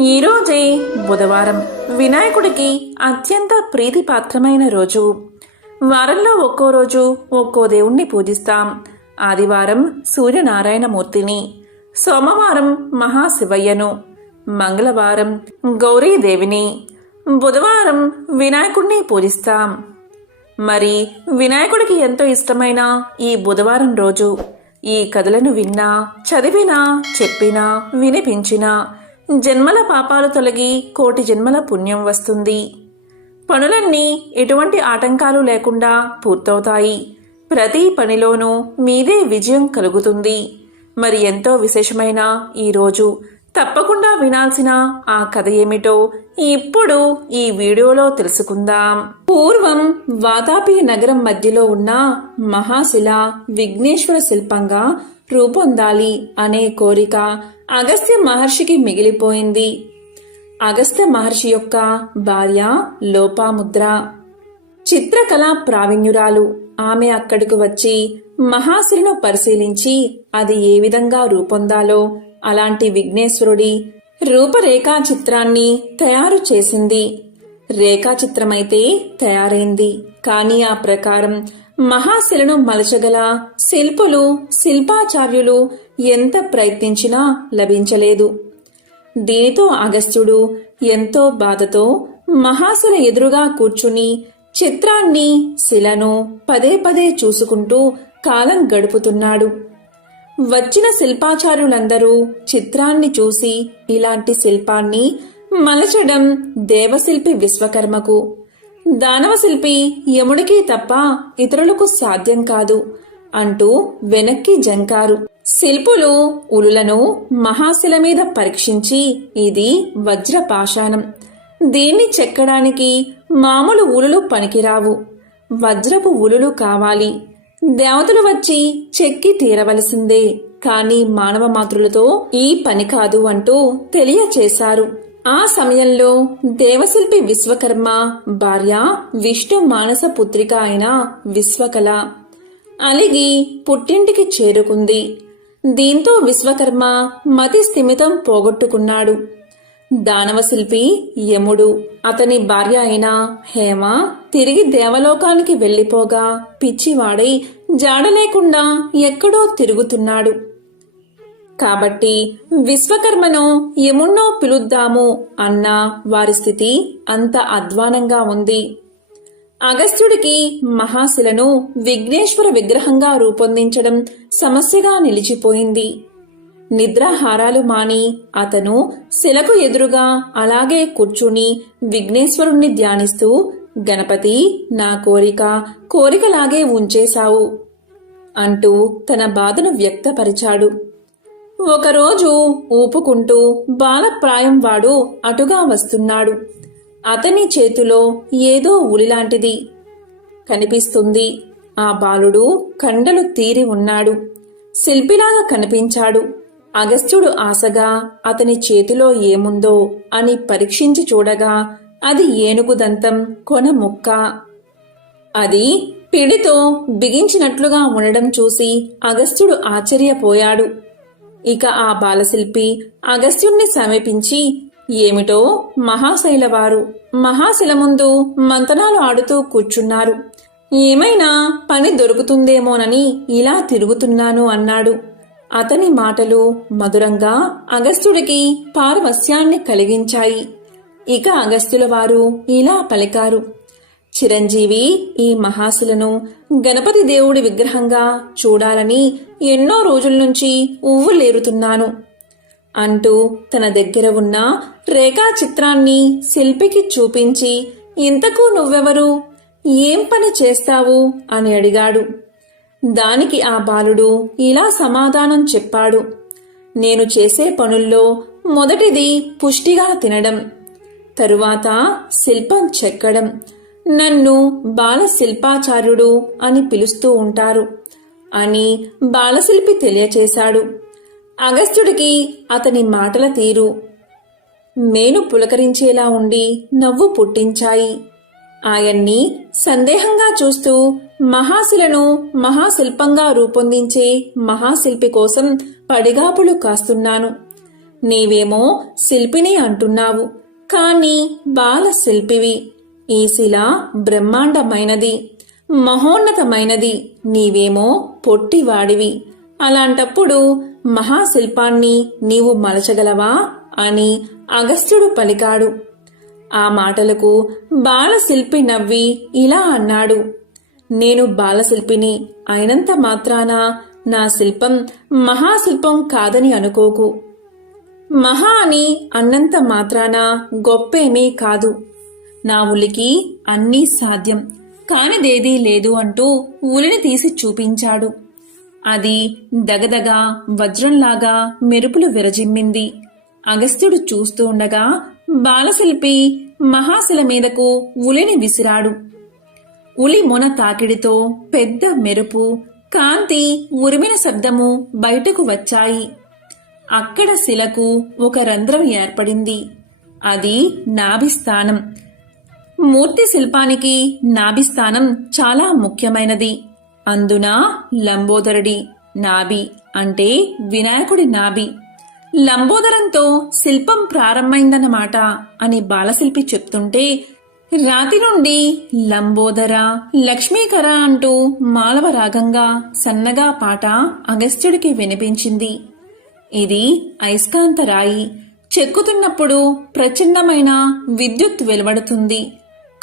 ఈరోజే బుధవారం. వినాయకుడికి అత్యంత ప్రీతిపాత్రమైన రోజు. వారంలో ఒక్కో రోజు ఒక్కో దేవుణ్ణి పూజిస్తాం. ఆదివారం సూర్యనారాయణమూర్తిని సోమవారం మహాశివయ్యను మంగళవారం గౌరీదేవిని బుధవారం వినాయకుడిని పూజిస్తాం. మరి వినాయకుడికి ఎంతో ఇష్టమైన ఈ బుధవారం రోజు? ఈ కథలను విన్నా చదివినా చెప్పినా వినిపించినా జన్మల పాపాలు తొలగి కోటి జన్మల పుణ్యం వస్తుంది. పనులన్నీ ఎటువంటి ఆటంకాలు లేకుండా పూర్తవుతాయి. ప్రతి పనిలోనూ మీదే విజయం కలుగుతుంది. మరి ఎంతో విశేషమైన ఈ రోజు తప్పకుండా వినాల్సిన ఆ కథ ఏమిటో ఇప్పుడు ఈ వీడియోలో తెలుసుకుందాం. పూర్వం వాతాపి నగరం మధ్యలో ఉన్న మహాశిల విఘ్నేశ్వర శిల్పంగా రూపొందాలి అనే కోరిక అగస్త్య మహర్షికి మిగిలిపోయింది. అగస్త్య మహర్షి యొక్క భార్య లోపాముద్ర. చిత్రకళా ప్రావీణ్యురాలు. ఆమె అక్కడికి వచ్చి మహాశిలను పరిశీలించి అది ఏ విధంగా రూపొందాలో అలాంటి విఘ్నేశ్వరుడి రూపరేఖా చిత్రాన్ని తయారు చేసింది. రేఖాచిత్రమైతే తయారైంది. కానీ ఆ ప్రకారం మహాశిలను మలచగల శిల్పులు శిల్పాచార్యులు ఎంత ప్రయత్నించినా లభించలేదు. దీనితో అగస్త్యుడు ఎంతో బాధతో మహాశిల ఎదురుగా కూర్చుని చిత్రాన్ని శిలను పదే పదే చూసుకుంటూ కాలం గడుపుతున్నాడు. వచ్చిన శిల్పాచారులందరూ చిత్రాన్ని చూసి ఇలాంటి శిల్పాన్ని మలచడం దేవశిల్పి విశ్వకర్మకు దానవశిల్పి యముడికి తప్ప ఇతరులకు సాధ్యం కాదు అంటూ వెనక్కి జంకారు. శిల్పులు ఉలులను మహాశిల మీద పరీక్షించి ఇది వజ్రపాషాణం. దీన్ని చెక్కడానికి మామూలు ఉలులు పనికిరావు. వజ్రపు ఉలులు కావాలి. దేవతలు వచ్చి చెక్కి తీరవలసిందే. కాని మానవ మాతృలతో ఈ పని కాదు అంటూ తెలియచేశారు. ఆ సమయంలో దేవశిల్పి విశ్వకర్మ భార్య విష్ణు మానస పుత్రిక అయిన విశ్వకళ అలిగి పుట్టింటికి చేరుకుంది. దీంతో విశ్వకర్మ మతి స్థిమితం పోగొట్టుకున్నాడు. దానవశిల్పి యముడు అతని భార్య అయిన హేమ తిరిగి దేవలోకానికి వెళ్ళిపోగా పిచ్చివాడై జాడ లేకుండా ఎక్కడో తిరుగుతున్నాడు. కాబట్టి విశ్వకర్మను ఎమున్నో పిలుద్దాము అన్న వారి స్థితి అంత అధ్వానంగా ఉంది. అగస్త్యుడికి మహాశిలను విఘ్నేశ్వర విగ్రహంగా రూపొందించడం సమస్యగా నిలిచిపోయింది. నిద్రాహారాలు మాని అతను శిలకు ఎదురుగా అలాగే కూర్చుని విఘ్నేశ్వరుణ్ణి ధ్యానిస్తూ గణపతి నా కోరిక కోరికలాగే ఉంచేశావు అంటూ తన బాధను వ్యక్తపరిచాడు. ఒకరోజు ఊపుకుంటూ బాలప్రాయం వాడు అటుగా వస్తున్నాడు. అతని చేతిలో ఏదో ఉలిలాంటిది కనిపిస్తుంది. ఆ బాలుడు కండలు తీరి ఉన్నాడు. శిల్పిలాగా కనిపించాడు. అగస్త్యుడు ఆశగా అతని చేతిలో ఏముందో అని పరీక్షించి చూడగా అది ఏనుగుదంతం కొన ముక్క. అది పిడితో బిగించినట్లుగా ఉండడం చూసి అగస్త్యుడు ఆశ్చర్యపోయాడు. ఇక ఆ బాలశిల్పి అగస్త్యుణ్ణి సమీపించి ఏమిటో మహాశైలవారు మహాశిల ముందు మంతనాలు ఆడుతూ కూర్చున్నారు. ఏమైనా పని దొరుకుతుందేమోనని ఇలా తిరుగుతున్నాను అన్నాడు. అతని మాటలు మధురంగా అగస్త్యుడికి పారవస్యాన్ని కలిగించాయి. ఇక అగస్త్యుల వారు ఇలా పలికారు. చిరంజీవి ఈ మహాశులను గణపతి దేవుడి విగ్రహంగా చూడాలని ఎన్నో రోజుల నుంచి ఉవ్వులేరుతున్నాను. అంటూ తన దగ్గర ఉన్న రేఖా చిత్రాన్ని శిల్పికి చూపించి ఇంతకు నువ్వెవరు? ఏం పని చేస్తావు? అని అడిగాడు. దానికి ఆ బాలుడు ఇలా సమాధానం చెప్పాడు. నేను చేసే పనుల్లో మొదటిది పుష్టిగా తినడం తరువాత శిల్పం చెక్కడం నన్ను బాలశిల్పాచార్యుడు అని పిలుస్తూ ఉంటారు అని బాలశిల్పి తెలియచేశాడు. అగస్త్యుడికి అతని మాటల తీరు. మేను పులకరించేలా ఉండి నవ్వు పుట్టించాయి. ఆయన్ని సందేహంగా చూస్తూ మహాశిలను మహాశిల్పంగా రూపొందించే మహాశిల్పి కోసం పడిగాపులు కాస్తున్నాను. నీవేమో శిల్పిని అంటున్నావు కానీ బాల శిల్పివి ఈ శిల బ్రహ్మాండమైనది మహోన్నతమైనది నీవేమో పొట్టివాడివి. అలాంటప్పుడు మహాశిల్పాన్ని నీవు మలచగలవా అని అగస్త్యుడు పలికాడు. ఆ మాటలకు బాలశిల్పి నవ్వి ఇలా అన్నాడు నేను బాలశిల్పిని అయినంత మాత్రాన నా శిల్పం మహాశిల్పం కాదని అనుకోకు. మహా అని అన్నంత మాత్రాన గొప్పేమీ కాదు. నా ఉలికి అన్నీ సాధ్యం. కానిదేదీ లేదు అంటూ ఉలిని తీసి చూపించాడు. అది దగదగ వజ్రంలాగా మెరుపులు విరజిమ్మింది. అగస్త్యుడు చూస్తూ ఉండగా బాలశిల్పి మహాశిల మీదకు ఉలిని విసిరాడు. ఉలి మొన తాకిడితో పెద్ద మెరుపు కాంతి ఉరిమిన శబ్దము బయటకు వచ్చాయి. అక్కడ శిలకు ఒక రంధ్రం ఏర్పడింది. అది నాభిస్థానం. మూర్తి శిల్పానికి నాభిస్థానం చాలా ముఖ్యమైనది. అందున లంబోదరుడి నాభి అంటే వినాయకుడి నాభి. లంబోదరంతో శిల్పం ప్రారంభమైందన్నమాట అని బాలశిల్పి చెప్తుంటే రాతి నుండి లంబోదర లక్ష్మీకర అంటూ మాలవ రాగంగా సన్నగా పాట అగస్త్యుడికి వినిపించింది. ఇది అయస్కాంత రాయి చెక్కుతున్నప్పుడు ప్రచండమైన విద్యుత్ వెలువడుతుంది.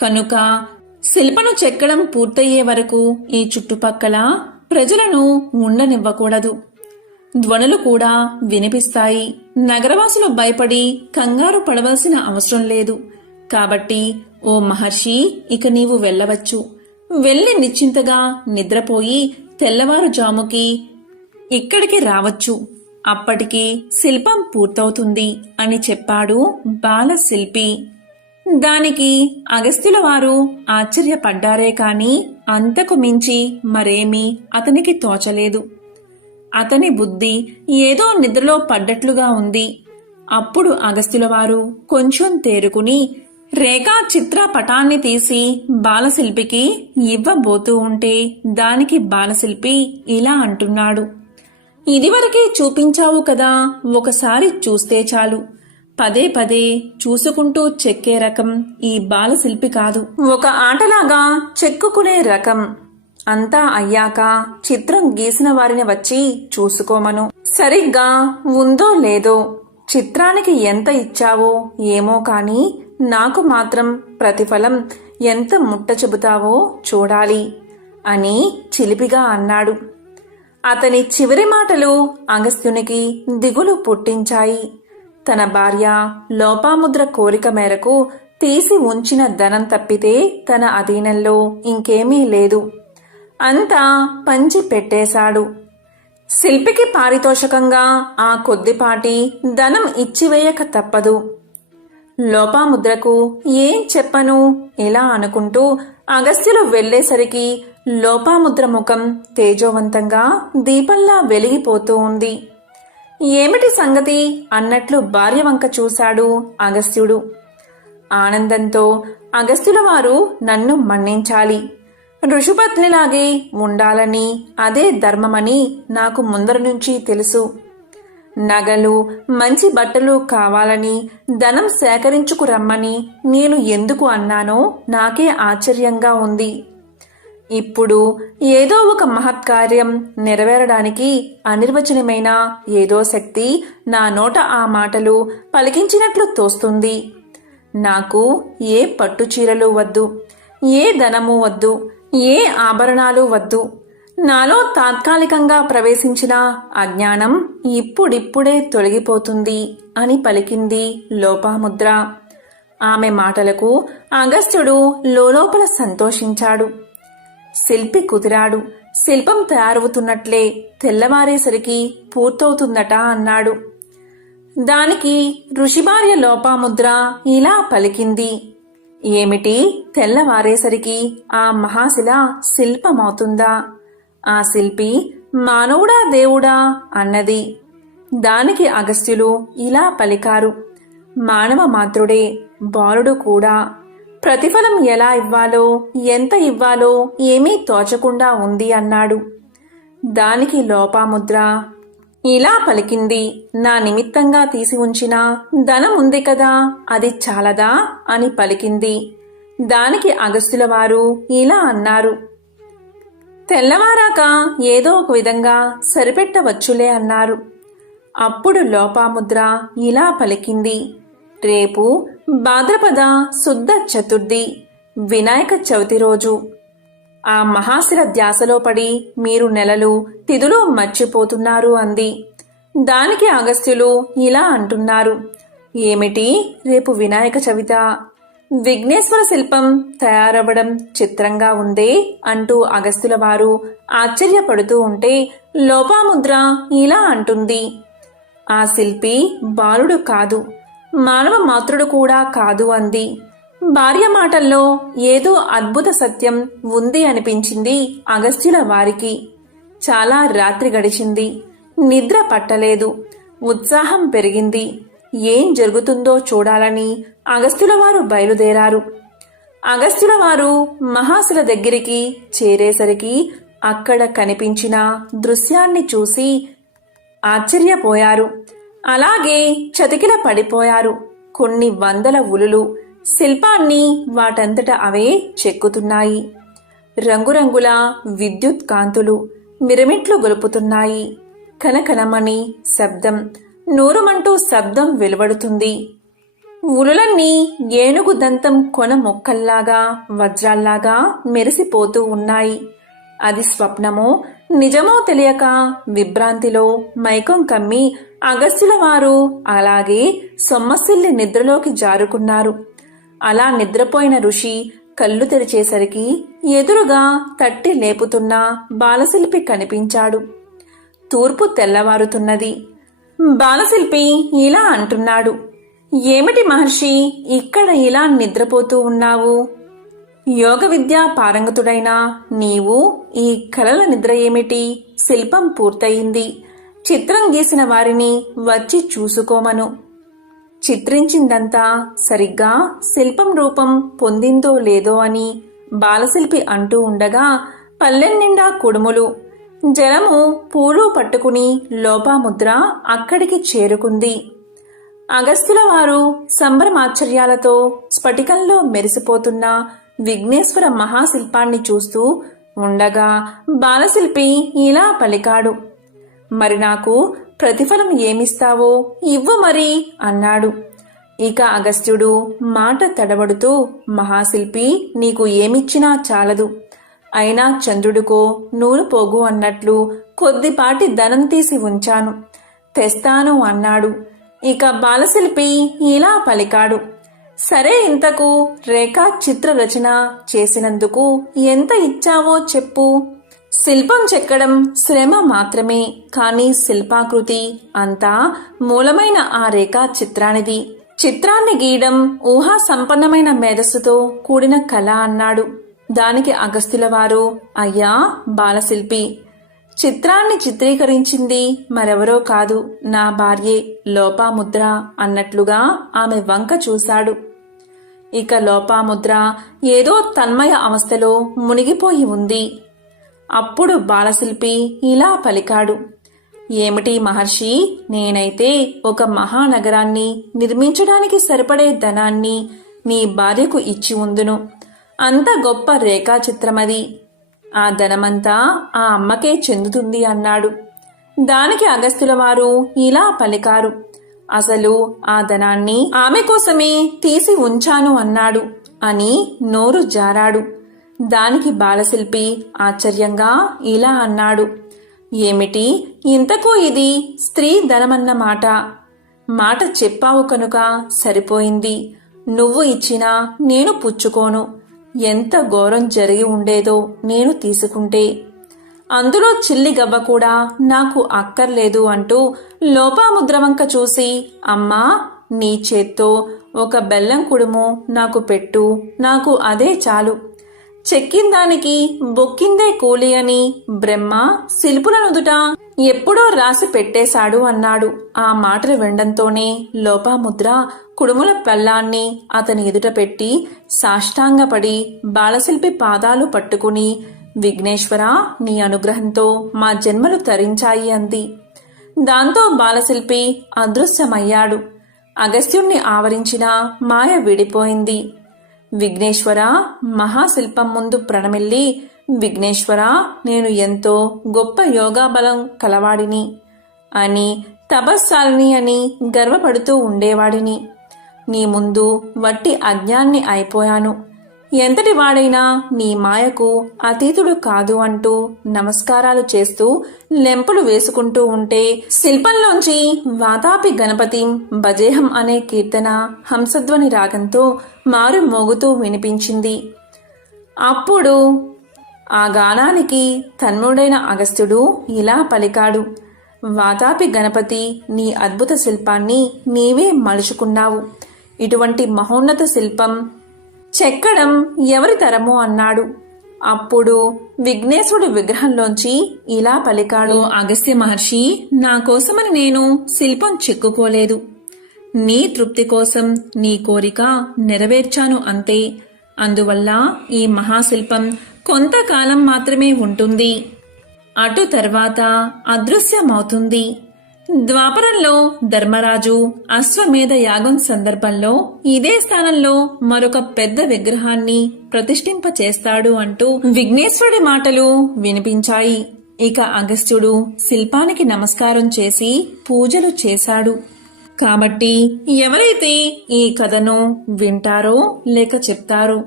కనుక శిల్పను చెక్కడం పూర్తయ్యే వరకు ఈ చుట్టుపక్కల ప్రజలను ఉండనివ్వకూడదు. ధ్వనులు కూడా వినిపిస్తాయి. నగరవాసులు భయపడి కంగారు పడవలసిన అవసరం లేదు. కాబట్టి ఓ మహర్షి ఇక నీవు వెళ్ళవచ్చు. వెళ్ళి నిశ్చింతగా నిద్రపోయి తెల్లవారుజాముకి ఇక్కడికి రావచ్చు. అప్పటికి శిల్పం పూర్తవుతుంది అని చెప్పాడు బాలశిల్పి. దానికి అగస్త్యుల వారు ఆశ్చర్యపడ్డారే కాని అంతకు మించి మరేమీ అతనికి తోచలేదు. అతని బుద్ధి ఏదో నిద్రలో పడ్డట్లుగా ఉంది. అప్పుడు అగస్త్యుల వారు కొంచెం తేరుకుని రేఖా చిత్ర పటాన్ని తీసి బాలశిల్పికి ఇవ్వబోతూ ఉంటే దానికి బాలశిల్పి ఇలా అంటున్నాడు. ఇదివరకే చూపించావు కదా ఒకసారి చూస్తే చాలు. పదే పదే చూసుకుంటూ చెక్కే రకం ఈ బాలశిల్పి కాదు. ఒక ఆటలాగా చెక్కుకునే రకం. అంతా అయ్యాక చిత్రం గీసిన వారిని వచ్చి చూసుకోమను. సరిగ్గా ఉందో లేదో చిత్రానికి ఎంత ఇచ్చావో ఏమో కాని నాకు మాత్రం ప్రతిఫలం ఎంత ముట్ట చెబుతావో చూడాలి అని చిలిపిగా అన్నాడు. అతని చివరి మాటలు అగస్త్యునికి దిగులు పుట్టించాయి. తన భార్య లోపాముద్ర కోరిక మేరకు తీసి ఉంచిన ధనం తప్పితే తన అధీనంలో ఇంకేమీ లేదు. అంతా పంచి పెట్టేశాడు. శిల్పికి పారితోషకంగా ఆ కొద్దిపాటి ధనం ఇచ్చివేయక తప్పదు. లోపాముద్రకు ఏం చెప్పను? ఇలా అనుకుంటూ అగస్త్యులు వెళ్ళేసరికి లోపాముద్ర ముఖం తేజోవంతంగా దీపంలా వెలిగిపోతూ ఉంది. ఏమిటి సంగతి? అన్నట్లు భార్య వంక చూశాడు అగస్త్యుడు. ఆనందంతో అగస్త్యుల వారు నన్ను మన్నించాలి. ఋషుపత్నిలాగే ఉండాలని అదే ధర్మమని నాకు ముందర నుంచి తెలుసు. నగలు మంచి బట్టలు కావాలని ధనం సేకరించుకురమ్మని నేను ఎందుకు అన్నానో నాకే ఆశ్చర్యంగా ఉంది. ఇప్పుడు ఏదో ఒక మహత్కార్యం నెరవేరడానికి అనిర్వచనమైన ఏదో శక్తి నా నోట ఆ మాటలు పలికించినట్లు తోస్తుంది. నాకు ఏ పట్టు చీరలు వద్దు ఏ ధనము వద్దు ఏ ఆభరణాలు వద్దు. నాలో తాత్కాలికంగా ప్రవేశించిన అజ్ఞానం ఇప్పుడిప్పుడే తొలగిపోతుంది అని పలికింది లోపాముద్ర. ఆమె మాటలకు అగస్త్యుడు లోలోపల సంతోషించాడు. శిల్పి కుదిరాడు. శిల్పం తయారవుతున్నట్లే తెల్లవారేసరికి పూర్తవుతుందట అన్నాడు. దానికి ఋషిభార్య లోపాముద్ర ఇలా పలికింది. ఏమిటి? తెల్లవారేసరికి ఆ మహాశిల శిల్పమవుతుందా? ఆ శిల్పి మానవుడా దేవుడా అన్నది. దానికి అగస్త్యులు ఇలా పలికారు. మానవ మాత్రుడే బాలుడు కూడా ప్రతిఫలం ఎలా ఇవ్వాలో ఎంత ఇవ్వాలో ఏమీ తోచకుండా ఉంది అన్నాడు. దానికి లోపాముద్ర ఇలా పలికింది నా నిమిత్తంగా తీసి ఉంచిన ధనం ఉంది కదా అది చాలదా? అని పలికింది. దానికి అగస్తుల వారు ఇలా అన్నారు తెల్లవారాక ఏదో ఒక విధంగా సరిపెట్టవచ్చులే అన్నారు. అప్పుడు లోపాముద్ర ఇలా పలికింది రేపు భాద్రపద శుద్ధ చతుర్థి వినాయక చవితి రోజు. ఆ మహాశిల ధ్యాసలో పడి మీరు నెలలు తిథులు మర్చిపోతున్నారు అంది. దానికి అగస్త్యులు ఇలా అంటున్నారు. ఏమిటి? రేపు వినాయక చవిత. విఘ్నేశ్వర శిల్పం తయారవ్వడం చిత్రంగా ఉందే అంటూ అగస్త్యుల వారు ఆశ్చర్యపడుతూ ఉంటే లోపాముద్ర ఇలా అంటుంది. ఆ శిల్పి బాలుడు కాదు. మానవ మాతృడు కూడా కాదు అంది. భార్య మాటల్లో ఏదో అద్భుత సత్యం ఉంది అనిపించింది అగస్త్యుల వారికి. చాలా రాత్రి గడిచింది. నిద్ర పట్టలేదు. ఉత్సాహం పెరిగింది. ఏం జరుగుతుందో చూడాలని అగస్త్యుల వారు బయలుదేరారు. అగస్త్యుల వారు మహాశిల దగ్గరికి చేరేసరికి అక్కడ కనిపించిన దృశ్యాన్ని చూసి ఆశ్చర్యపోయారు. అలాగే చతికిల పడిపోయారు. కొన్ని వందల ఉలులు శిల్పాన్ని వాటంతట అవే చెక్కుతున్నాయి. రంగురంగుల విద్యుత్ కాంతులు మిరమిట్లు గొలుపుతున్నాయి. కనకనమని శబ్దం నూరుమంటూ శబ్దం వెలువడుతుంది. ఉలులన్నీ ఏనుగు దంతం కొన మొక్కల్లాగా వజ్రాల్లాగా మెరిసిపోతూ ఉన్నాయి. అది స్వప్నమో నిజమో తెలియక విభ్రాంతిలో మైకం కమ్మి అగస్త్యుల వారు అలాగే సొమ్మసిల్లి నిద్రలోకి జారుకున్నారు. అలా నిద్రపోయిన ఋషి కళ్ళు తెరిచేసరికి ఎదురుగా తట్టి లేపుతున్న బాలశిల్పి కనిపించాడు. తూర్పు తెల్లవారుతున్నది. బాలశిల్పి ఇలా అంటున్నాడు. ఏమిటి మహర్షి ఇక్కడ ఇలా నిద్రపోతూ ఉన్నావు? యోగ విద్యా పారంగతుడైన నీవు ఈ కలల నిద్ర ఏమిటి? శిల్పం పూర్తయింది. చిత్రం గీసిన వారిని వచ్చి చూసుకోమను. చిత్రించిందంతా సరిగ్గా శిల్పం రూపం పొందిందో లేదో అని బాలశిల్పి అంటూ ఉండగా పల్లెం నిండా కుడుములు. జలము పూలు పట్టుకుని లోపాముద్ర అక్కడికి చేరుకుంది. అగస్తుల వారు సంభ్రమాశ్చర్యాలతో స్ఫటికంలో మెరిసిపోతున్న విఘ్నేశ్వర మహాశిల్పాన్ని చూస్తూ ఉండగా బాలశిల్పి ఇలా పలికాడు. మరి నాకు ప్రతిఫలం ఏమిస్తావో ఇవ్వు మరి అన్నాడు. ఇక అగస్త్యుడు మాట తడబడుతూ మహాశిల్పి నీకు ఏమిచ్చినా చాలదు. అయినా చంద్రుడికో నూలు పోగు అన్నట్లు కొద్దిపాటి ధనం తీసి ఉంచాను. తెస్తాను అన్నాడు. ఇక బాలశిల్పి ఇలా పలికాడు. సరే ఇంతకు రేఖా చిత్ర రచన చేసినందుకు ఎంత ఇచ్చావో చెప్పు. శిల్పం చెక్కడం శ్రమ మాత్రమే కానీ శిల్పాకృతి అంతా మూలమైన ఆ రేఖా చిత్రానిది. చిత్రాన్ని గీయడం ఊహా సంపన్నమైన మేధస్సుతో కూడిన కళ అన్నాడు. దానికి అగస్త్యుల వారు అయ్యా బాలశిల్పి చిత్రాన్ని చిత్రీకరించింది మరెవరో కాదు నా భార్యే లోపాముద్ర అన్నట్లుగా ఆమె వంక చూశాడు. ఇక లోపాముద్ర ఏదో తన్మయ అవస్థలో మునిగిపోయి ఉంది. అప్పుడు బాలశిల్పి ఇలా పలికాడు. ఏమిటి మహర్షి నేనైతే ఒక మహానగరాన్ని నిర్మించడానికి సరిపడే ధనాన్ని నీ భార్యకు ఇచ్చి ఉందును. అంత గొప్ప రేఖాచిత్రమది. ఆ ధనమంతా ఆ అమ్మకే చెందుతుంది అన్నాడు. దానికి అగస్త్యుల వారు ఇలా పలికారు. అసలు ఆ ధనాన్ని ఆమె కోసమే తీసి ఉంచాను అన్నాడు అని నోరు జారాడు. దానికి బాలశిల్పి ఆశ్చర్యంగా ఇలా అన్నాడు. ఏమిటి? ఇంతకు ఇది స్త్రీ ధనమన్నమాట మాట చెప్పావు కనుక సరిపోయింది. నువ్వు ఇచ్చినా నేను పుచ్చుకోను. ఎంత ఘోరం జరిగి ఉండేదో నేను తీసుకుంటే. అందులో చిల్లి గవ్వ కూడా నాకు అక్కర్లేదు అంటూ లోపాముద్రవంక చూసి అమ్మా నీ చేత్తో ఒక బెల్లం కుడుము నాకు పెట్టు నాకు అదే చాలు. చెక్కిందానికి బొక్కిందే కూలి అని బ్రహ్మ శిల్పుల నుదుట ఎప్పుడో రాసి పెట్టేశాడు అన్నాడు. ఆ మాటలు వినడంతోనే లోపాముద్ర కుడుముల పెళ్ళాన్ని అతని ఎదుట పెట్టి సాష్టాంగపడి బాలశిల్పి పాదాలు పట్టుకుని విఘ్నేశ్వర నీ అనుగ్రహంతో మా జన్మలు తరించాయి అంది. దాంతో బాలశిల్పి అదృశ్యమయ్యాడు. అగస్త్యుణ్ణి ఆవరించిన మాయ విడిపోయింది. విఘ్నేశ్వర మహాశిల్పం ముందు ప్రణమిల్లి విఘ్నేశ్వర నేను ఎంతో గొప్ప యోగా బలం కలవాడిని అని తపస్సాలిని అని గర్వపడుతూ ఉండేవాడిని. నీ ముందు వట్టి అజ్ఞాన్ని అయిపోయాను. ఎంతటి వాడైనా నీ మాయకు అతీతుడు కాదు అంటూ నమస్కారాలు చేస్తూ లెంపలు వేసుకుంటూ ఉంటే శిల్పంలోంచి వాతాపి గణపతి భజేహం అనే కీర్తన హంసధ్వని రాగంతో మారు మోగుతూ వినిపించింది. అప్పుడు ఆ గానానికి తన్ముడైన అగస్త్యుడు ఇలా పలికాడు. వాతాపి గణపతి నీ అద్భుత శిల్పాన్ని నీవే మలుచుకున్నావు. ఇటువంటి మహోన్నత శిల్పం చెక్కడం ఎవరి తరమో అన్నాడు. అప్పుడు విఘ్నేశుడి విగ్రహంలోంచి ఇలా పలికాడు. అగస్త్య మహర్షి నా కోసమని నేను శిల్పం చెక్కుకోలేదు. నీ తృప్తి కోసం నీ కోరిక నెరవేర్చాను అంతే. అందువల్ల ఈ మహాశిల్పం కొంతకాలం మాత్రమే ఉంటుంది. అటు తర్వాత అదృశ్యమవుతుంది. ద్వాపరంలో ధర్మరాజు అశ్వమేధ యాగం సందర్భంలో ఇదే స్థానంలో మరొక పెద్ద విగ్రహాన్ని ప్రతిష్ఠింప చేస్తాడు అంటూ విఘ్నేశ్వరుడి మాటలు వినిపించాయి. ఇక అగస్త్యుడు శిల్పానికి నమస్కారం చేసి పూజలు చేశాడు. కాబట్టి ఎవరైతే ఈ కథను వింటారో లేక చెప్తారో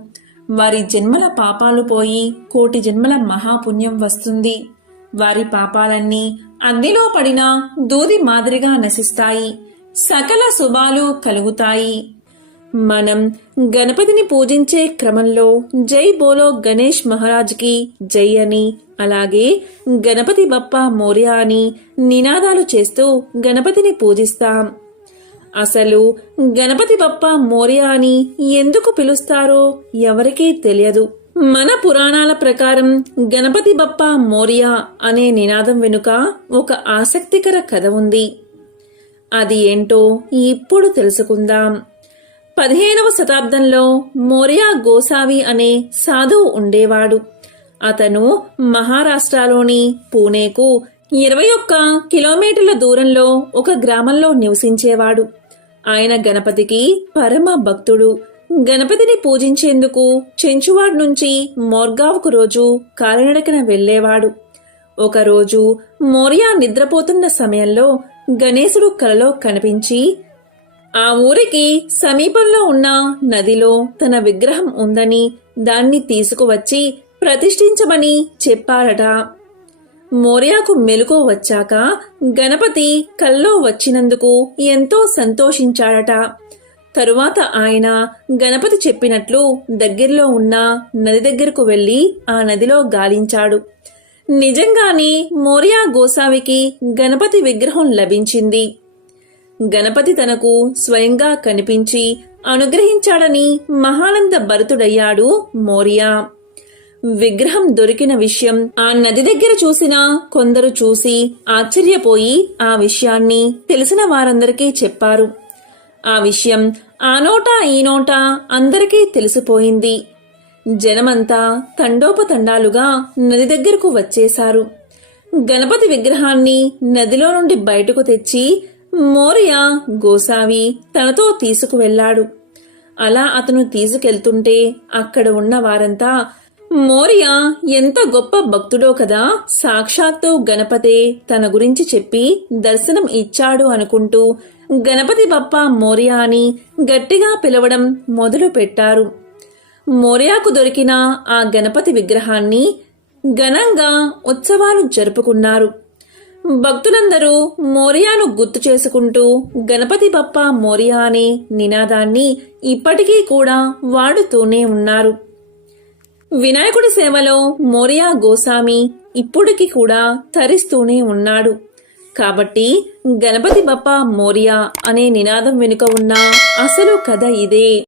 వారి జన్మల పాపాలు పోయి కోటి జన్మల మహాపుణ్యం వస్తుంది. వారి పాపాలన్నీ అగ్నిలో పడిన దూది మాదిరిగా నశిస్తాయి. సకల శుభాలు కలుగుతాయి. మనం గణపతిని పూజించే క్రమంలో జై బోలో గణేష్ మహారాజ్కి జై అని అలాగే గణపతి బప్ప మోర్య అని నినాదాలు చేస్తూ గణపతిని పూజిస్తాం. అసలు గణపతి బప్ప మోర్య అని ఎందుకు పిలుస్తారో ఎవరికీ తెలియదు. మన పురాణాల ప్రకారం గణపతి బప్ప మోరియా అనే నినాదం వెనుక ఒక ఆసక్తికర కథ ఉంది. అది ఏంటో ఇప్పుడు తెలుసుకుందాం. పదిహేనవ శతాబ్దంలో మోరియా గోసావి అనే సాధువు ఉండేవాడు. అతను మహారాష్ట్రలోని పూణేకు ఇరవై ఒక్క కిలోమీటర్ల దూరంలో ఒక గ్రామంలో నివసించేవాడు. ఆయన గణపతికి పరమ భక్తుడు. గణపతిని పూజించేందుకు చెంచువాడ్ నుంచి మోర్గావ్కు రోజు కాలినడకన వెళ్ళేవాడు ఒకరోజు మోరియా నిద్రపోతున్న సమయంలో గణేశుడు కలలో కనిపించి ఆ ఊరికి సమీపంలో ఉన్న నదిలో తన విగ్రహం ఉందని దాన్ని తీసుకువచ్చి ప్రతిష్ఠించమని చెప్పారట. మోర్యాకు మెలుకో వచ్చాక గణపతి కల్లో వచ్చినందుకు ఎంతో సంతోషించాడట తరువాత ఆయన గణపతి చెప్పినట్లు దగ్గరలో ఉన్న నది దగ్గరకు వెళ్ళి ఆ నదిలో గాలించాడు. నిజంగానే మోరియా గోసావికి గణపతి విగ్రహం లభించింది. గణపతి తనకు స్వయంగా కనిపించి అనుగ్రహించాడని మహానంద భరతుడయ్యాడు మోరియా. విగ్రహం దొరికిన విషయం ఆ నది దగ్గర చూసిన కొందరు చూసి ఆశ్చర్యపోయి ఆ విషయాన్ని తెలిసిన వారందరికీ చెప్పారు. ఆ విషయం ఆ నోట ఈ నోట అందరికీ తెలిసిపోయింది. జనమంతా తండోపతండాలుగా నది దగ్గరకు వచ్చేశారు. గణపతి విగ్రహాన్ని నదిలో నుండి బయటకు తెచ్చి మోరియా గోసావి తనతో తీసుకువెళ్ళాడు అలా అతను తీసుకెళ్తుంటే అక్కడ ఉన్న వారంతా మోరియా ఎంత గొప్ప భక్తుడో కదా. సాక్షాత్తు గణపతే తన గురించి చెప్పి దర్శనం ఇచ్చాడు అనుకుంటూ గణపతి బప్ప మోరియా అని గట్టిగా పిలవడం మొదలు పెట్టారు. మోరియాకు దొరికిన ఆ గణపతి విగ్రహాన్ని ఘనంగా ఉత్సవాలు జరుపుకున్నారు. భక్తులందరూ మోరియాను గుర్తు చేసుకుంటూ గణపతి బప్ప మోరియా అనే నినాదాన్ని ఇప్పటికీ కూడా వాడుతూనే ఉన్నారు. వినాయకుడి సేవలో మోరియా గోసామి ఇప్పుడికి కూడా తరిస్తూనే ఉన్నాడు. కాబట్టి గణపతి బప్ప మోరియా అనే నినాదం వెనుక ఉన్న అసలు కథ ఇదే.